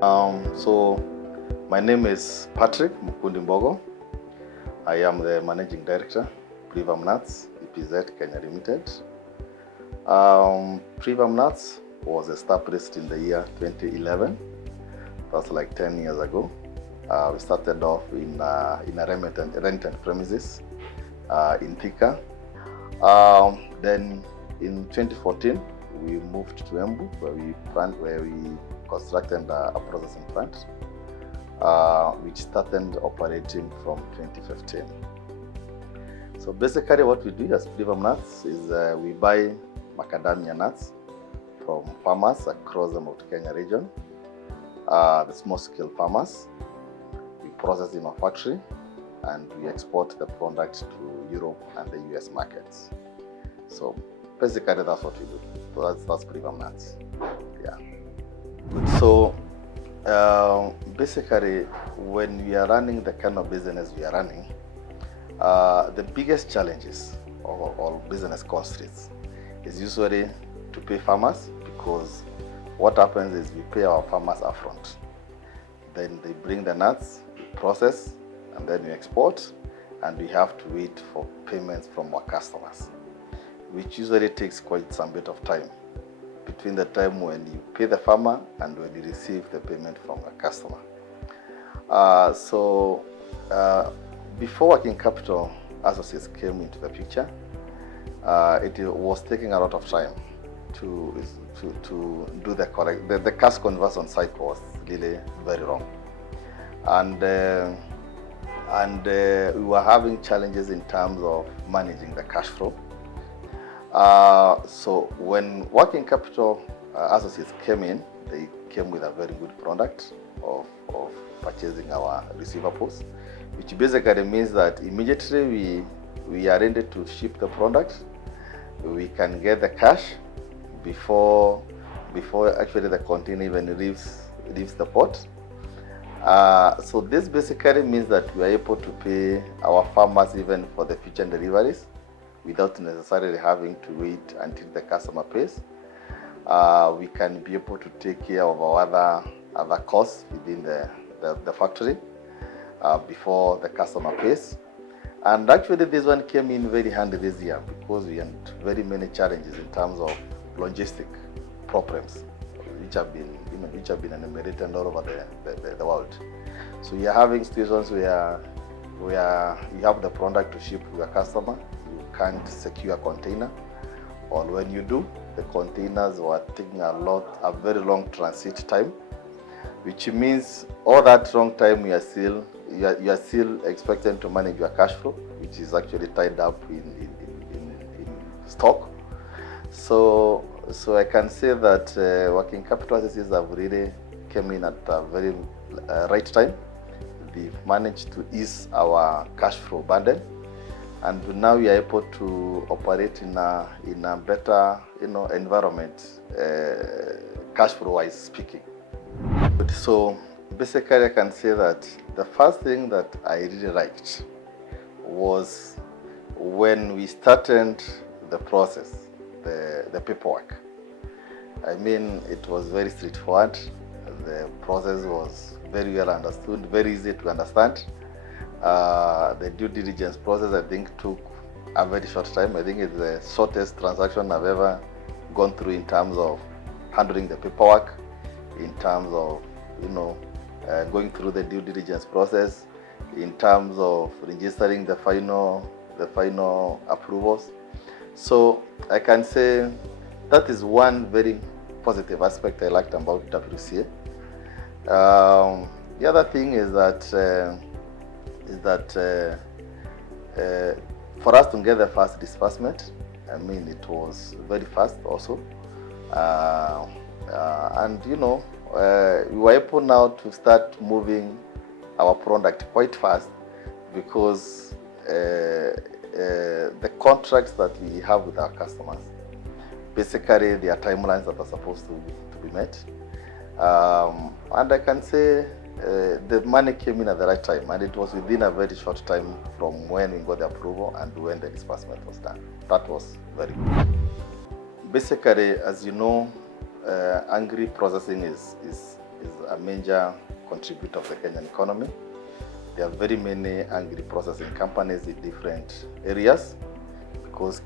So my name is Patrick Mukundi Mbogo. I am the Managing Director, Privam Nuts, EPZ Kenya Limited. Privam Nuts was established in the year 2011. That's like 10 years ago. We started off in a rented premises in Thika. Then in 2014, we moved to Embu, where we constructed a processing plant, which started operating from 2015. So basically what we do as Privam Nuts is we buy macadamia nuts from farmers across the Mount Kenya region, the small-scale farmers. We process in our factory and we export the product to Europe and the US markets. So basically that's what we do. So that's Privam Nuts. Yeah. So basically, when we are running the kind of business we are running, the biggest challenges or business constraints is usually to pay farmers, because what happens is we pay our farmers upfront. Then they bring the nuts, we process, and then we export, and we have to wait for payments from our customers, which usually takes quite some bit of time between the time when you pay the farmer and when you receive the payment from the customer. Before Working Capital Associates came into the picture, it was taking a lot of time to do the correct, the cash conversion cycle was really very long. And we were having challenges in terms of managing the cash flow. So when Working Capital Associates came in, they came with a very good product of purchasing our receivables, which basically means that immediately we are ready to ship the product, we can get the cash before actually the container even leaves the port. So this basically means that we are able to pay our farmers even for the future deliveries, without necessarily having to wait until the customer pays. We can be able to take care of our other costs within the factory before the customer pays. And actually this one came in very handy this year, because we had very many challenges in terms of logistic problems, which have been enumerated all over the world. So you are having situations where you have the product to ship to your customer, can't secure a container, or when you do, the containers were taking a very long transit time, which means all that long time you are still expected to manage your cash flow, which is actually tied up in stock. So I can say that Working Capital Associates have really came in at a very right time. They've managed to ease our cash flow burden, and now we are able to operate in a better environment, cash flow wise speaking. So basically I can say that the first thing that I really liked was when we started the process, the paperwork. I mean, it was very straightforward. The process was very well understood, very easy to understand. The due diligence process, I think, took a very short time. I think it's the shortest transaction I've ever gone through in terms of handling the paperwork, in terms of going through the due diligence process, in terms of registering the final approvals. So I can say that is one very positive aspect I liked about WCA. The other thing is that for us to get the first disbursement, I mean, it was very fast also, and we were able now to start moving our product quite fast, because the contracts that we have with our customers, basically there are timelines that are supposed to be met, and I can say the money came in at the right time, and it was within a very short time from when we got the approval and when the disbursement was done. That was very good. Basically, as you know, agri processing is is a major contributor of the Kenyan economy. There are very many agri-processing companies in different areas because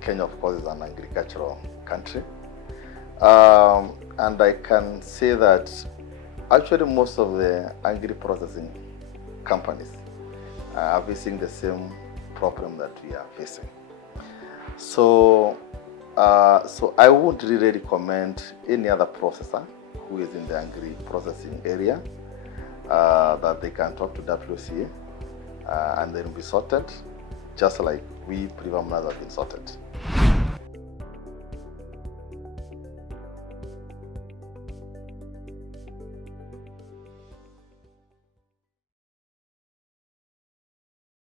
Kenya, of course, is an agricultural country. And I can say that actually most of the agri-processing companies are facing the same problem that we are facing. So I would really recommend any other processor who is in the agri-processing area that they can talk to WCA and then be sorted, just like we Privam have been sorted.